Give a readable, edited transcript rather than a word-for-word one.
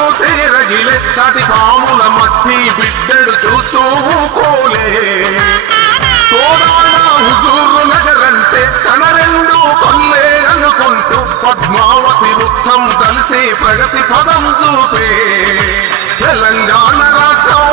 చూసి రగిలే కటి పాముల మట్టి బిడ్డడు చూస్తూ ఊకోలే తోడాడ హుజూరు నగరంటే తన రెండు కొల్లే అనుకుంటూ పద్మావతి వృత్తం కలిసి ప్రగతి పదం చూపే తెలంగాణ రాష్ట్రం